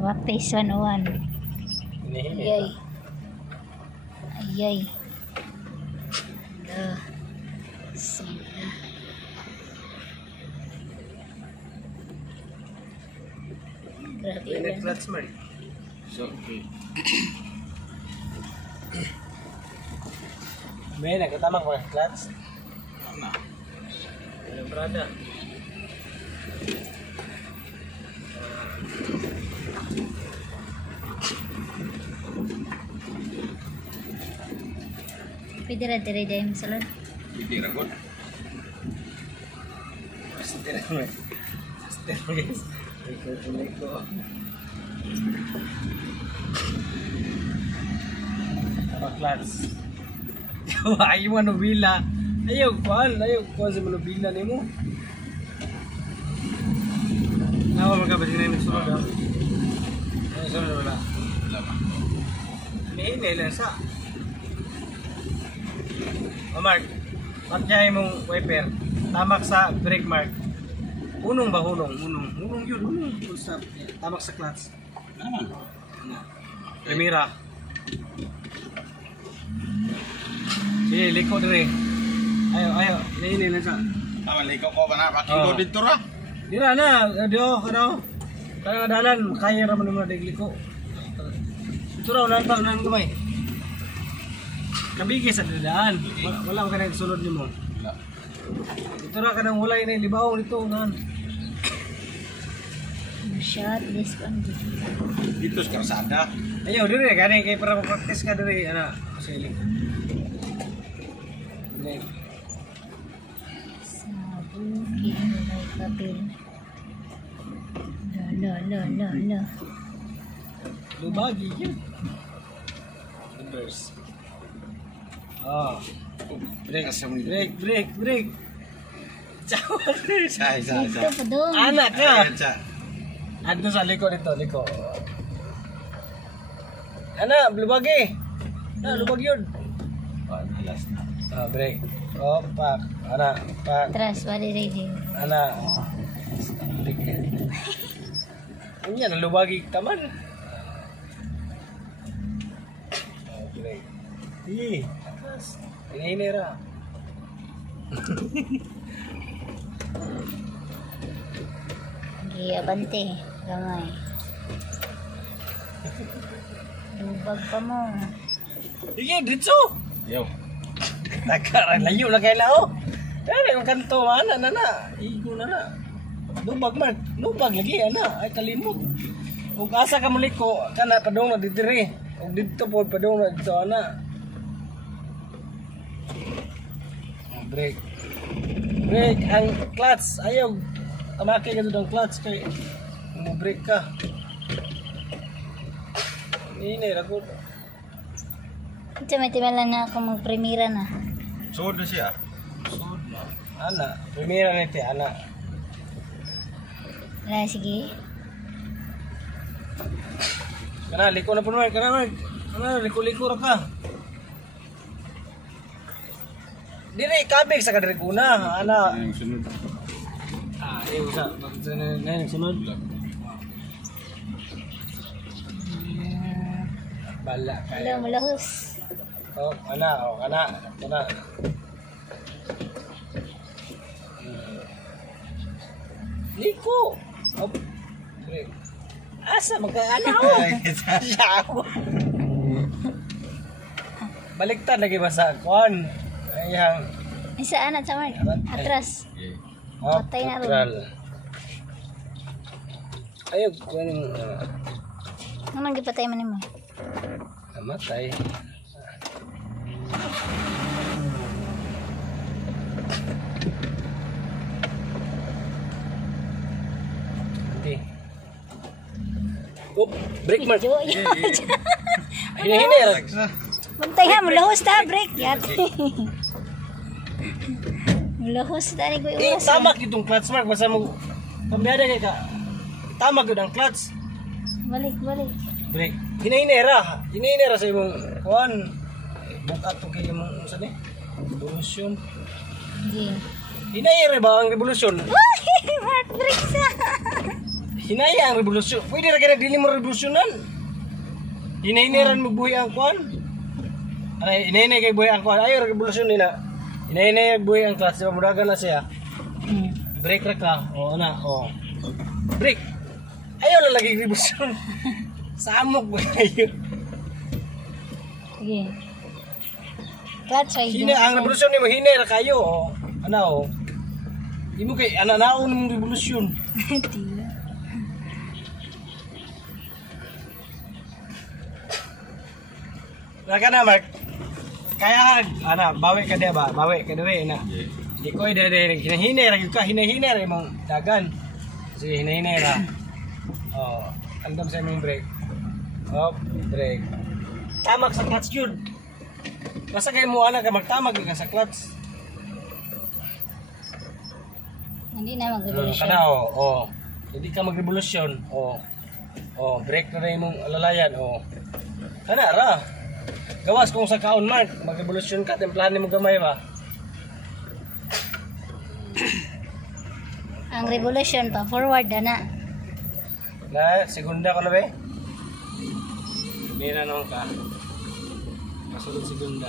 Practice 101. Ayay. Ayay. Sila. Grabe Minute yan. clutch man. So, okay. May nagkatamang ko clutch. Ano? Ano brada? Pwede rin dire dahil sa salon. Hindi ragot. Pasti na mo. Pasti na guys. Liko. Apa clutch? Ayaw manubila. Ayaw kuhan sa manubila ni mo. Nawa magkabasi na yung sunod ha. Ano sunod wala? Wala ba? May lang sa. O Mark, pagkaya mong wiper, tamak sa brake mark. Hunong ba hunong? Hunong yun, hunong. Full stop. Tamak sa clutch. Naman. Primera. Sige, liko dire. Ayaw. Inaini lang sa. Tama, ikaw ko ba na? Pakinggo dito ra. Dira na, dio, Kaya dalan, kaya raman naman na liko. Ito raw, ulan gamay. Kabigis sa dadaan. Wala ka na sulod ni mo. Wala. Ito ra ka nang walay na libaw nito. Shot this one. Dito sa karsada. Ayaw, dire, gani kay para practice ka dire, ana. Sige. Sabukin may papel. La. Lubagi yun. Reverse. Break. Ciao. Say. Ito pa doon. Anak ka. Sa. Ando sa liko. Ana, lubagi. Lubagi yun. Alas na. Break. Pak. Ana, pak. Atras, wali ready. Ana. Ano yan, lubagi taman. Break. Atas. Hinahinera. Abante. Gamay. Lubag pa mo. Sige, ditso. Yo. Nagkaran, layo na kayo lao. Kaya yung kanto, ana na. Igo na. Lubag lagi, ana. Ay, kalimot. Kung asa ka muli ko, kana padong na didiri. Kung dito po, padong na dito, ana. Break. Ang clutch. Ayaw. Tamaki ka doon ang clutch. Kaya, break ka. Ini, ragot. Ito may tiwala na ako mag-premiera na. Suod na siya. Ana, primera na ito, ana. Wala, sige. Kana, liko na po naman. Kana, liko ra ka. Diri, kabig sa kadiri kuna. Ana. Yung sunod. Yung sa, na yung sunod. Bala kayo. Malahos. Kana. Liko. Break. Asa magkaana ko? Siya ako. Baliktad lagi ba sa kuan? Ayang. Ay, saan at sa Mark? Atras. Patay na rin. neutral. Ayaw, kunin Ano nang gipatay man mo? namatay. Hindi. Break mark. Hinahinir. Bantay ha, mulahos ta, break. Yate. Mulahos ta ni ko iwas. Tamak itong clutch mark. Basta mo, pambiyada kay ka. Tamak yun ang clutch. Balik. Break. Hinahinera sa imong kuhan. Bukat to kayo mong saan revolution. Sige. Hinahinera ba ang revolution? Mark, break sa. Hinaya ang revolusyon. Pwede ra kaya dili mo revolusyonan. Hinay-hinaran mo buhay ang kwan. Ay, hinay kay buhay ang kwan. Ayaw revolusyon nila. Hinay buhay ang class. Diba mudagan na siya. Break ra ka. O, ana. O. Break. Ayaw na lagi revolusyon. Samok ba kayo? Sige. Clutch ay Ang revolusyon ni mo, hinay ra kayo. O. Ano o. Di mo kay, ananaon mong revolusyon. Tiyo. Naka na, Mark. Kaya, bawi ka diya ba? Bawi ka diya na. Di ko hinahinay ra gyud ka, hinahinay ra imong dagan. Sige, hinahinay ra. Oh, andam sa imong brake. Hop, brake. Tamak sa clutch yun. Basta kayo mo ka magtamag ka sa clutch. Hindi na mag-revolusyon. Kana oh. Hindi ka mag-revolusyon. Oh, brake na rin imong alalayan. Oh. Kana ra. Gawas kung sa kaon Mark, mag-revolusyon ka, templahan mo gamay ba? Ang revolution pa, forward na. Na, segunda ko na ba? Mira naman ka. Kasunod segunda.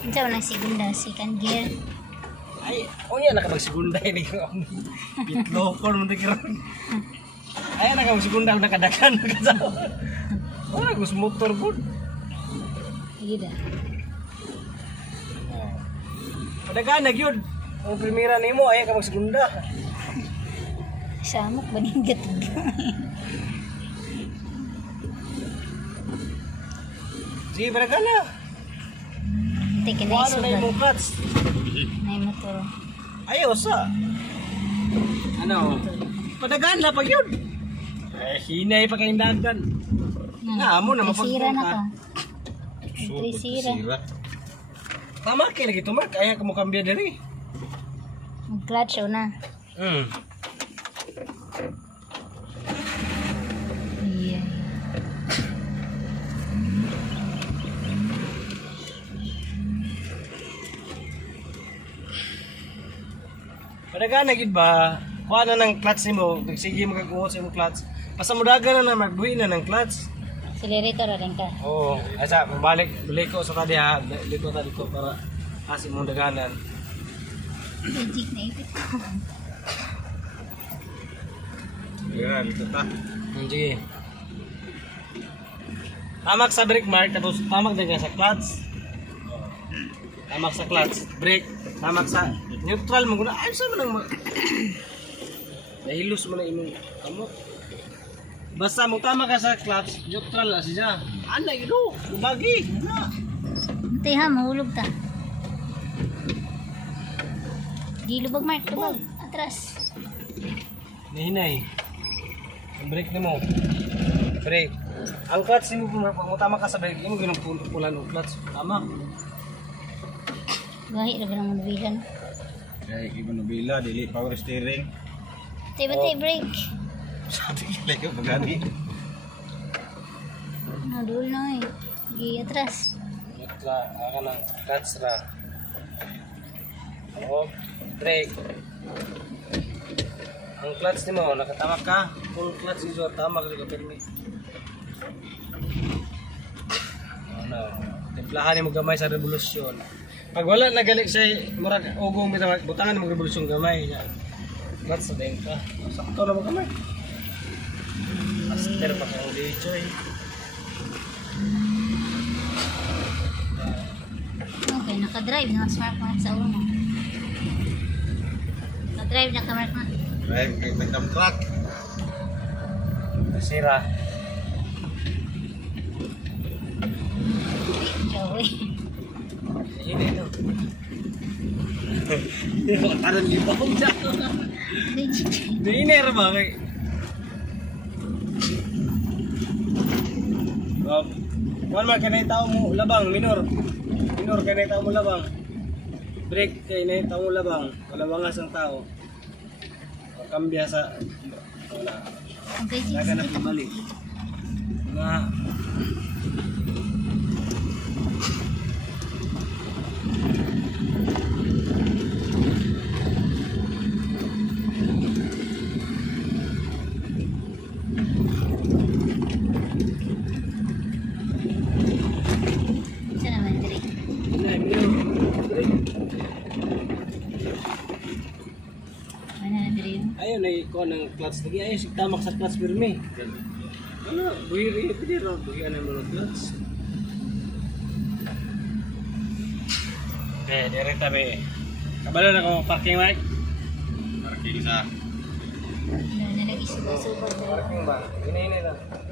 Ang sa unang segunda, second gear. Ay, yan nakapag-segunda ini ko. Pitlokor mo tingin. Ay, nakapag-segunda ako nakadakan. Wala, gusto motor po. Sige da. Padagan, yun. Ang primera nimo ay kapag-segunda. Samok ba niyang gatag? Sige, padagan na. Hindi ka na Kung ano na isugat. yung clutch. Na yung motor. Ayaw sa. Ano? Padagan na pag yun. Eh, hinay pa kayong dagan. Amo na Sira na mapagpunta. ka. Sira. Tama kayo lagi ito, Mark. Ayaw ka mo kambya dali. Mag-clutch na. Yeah. Padagan na gid ba? Kuha na ng clutch nimo. Sige magkakuha sa imong clutch. Basta mudagan na magbuhi na ng clutch. Accelerator rin ka. Oo. Asa, balik ko sa tadi ha. Dito para kasi mong daganan. Legit na ipit ko. Yan, ito ta. Sige. Tamak sa brake mark, tapos tamak din ka sa clutch. Tamak sa clutch, brake, tamak sa neutral mo guna. Ay, saan mo nang nahilus mo na imong kamot. Basta mo tama ka sa clutch, neutral na siya. Ano yun? Bumagi. Matay ha, mahulog ta. Di lubag Mark, lubag. Atras. Nahinay. Ang brake na mo. Brake. Ang clutch mo, pag mo tama ka sa brake, yung ginampulan ng clutch. Tama. Gahi na ba ng mobilan? Kaya iba nabila, dili power steering. Tay break. Sabi kila ko pagani. Nadul na eh. Di atras. Neutral. Ako ng clutch ra. Oh, brake. Ang clutch ni mo, nakatama ka. Full clutch is tama ka permi. Ano, templahan ni mo gamay sa revolusyon. Pag wala na gali sa murag ugong bitaw butangan mo revolusyon gamay. Clutch sa ka. Sakto na mo gamay. Master pa kang DJ. Okay, naka-drive na smart mark sa uno. Naka-drive na ka-mark na. Drive kay nagdam truck. Sira. Joey. Ini ito. Parang libang siya. Diner ba kay? Kuan man kanay tao mo labang minor. Minor kanay tao mo labang. Break kanay tao mo labang. Kalawangas ang tao. Kambya sa wala. Okay, Naga na balik. Na diri. Ano na diri? Ayun ay ko ng clutch lagi ay sig tamak sa clutch pirmi. Ano, buhiri pwede raw buhian ang mga clutch. Dire tabi. Kabalo na ko parking right. Parking sa Ano na lagi suba-suba. Parking ba? Ini lang.